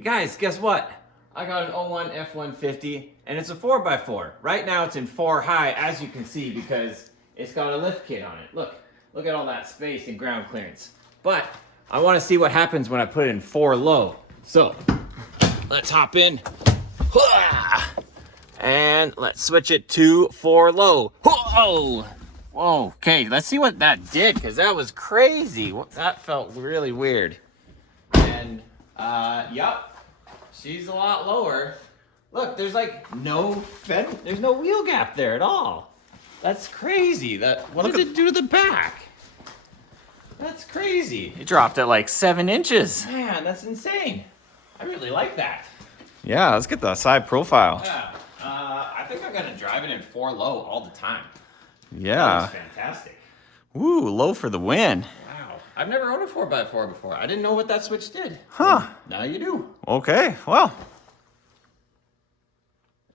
Hey guys, guess what? I got an 01 F150 and it's a 4x4. Right now it's in 4 high, as you can see, because it's got a lift kit on it. Look at all that space and ground clearance. But I want to see what happens when I put it in 4 low. So let's hop in. And let's switch it to 4 low. Whoa! Whoa, okay, let's see what that did, because that was crazy. That felt really weird. And, yep, she's a lot lower. Look, there's like there's no wheel gap there at all. That's crazy. What does it do to the back? That's crazy. It dropped at like 7 inches. Man, that's insane. I really like that. Yeah, let's get the side profile. Yeah, I think I'm gonna drive it in 4 low all the time. Yeah. That's fantastic. Ooh, low for the win. Wow. I've never owned a 4x4 before. I didn't know what that switch did. Huh. Now you do. Okay, well,